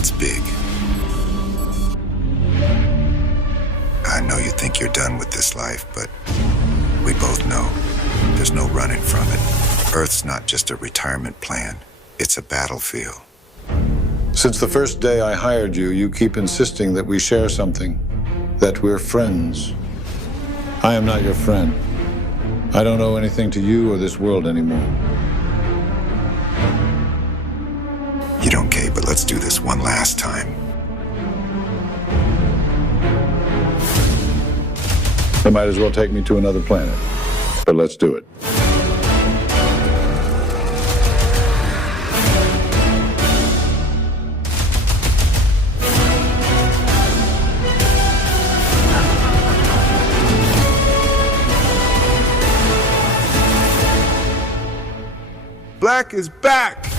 It's big. I know you think you're done with this life, but we both know there's no running from it. Earth's not just a retirement plan. It's a battlefield. Since the first day I hired you, you keep insisting that we share something, that we're friends. I am not your friend. I don't owe anything to you or this world anymore. You don't, Kay, but let's do this one last time. They might as well take me to another planet. But let's do it. Black is back!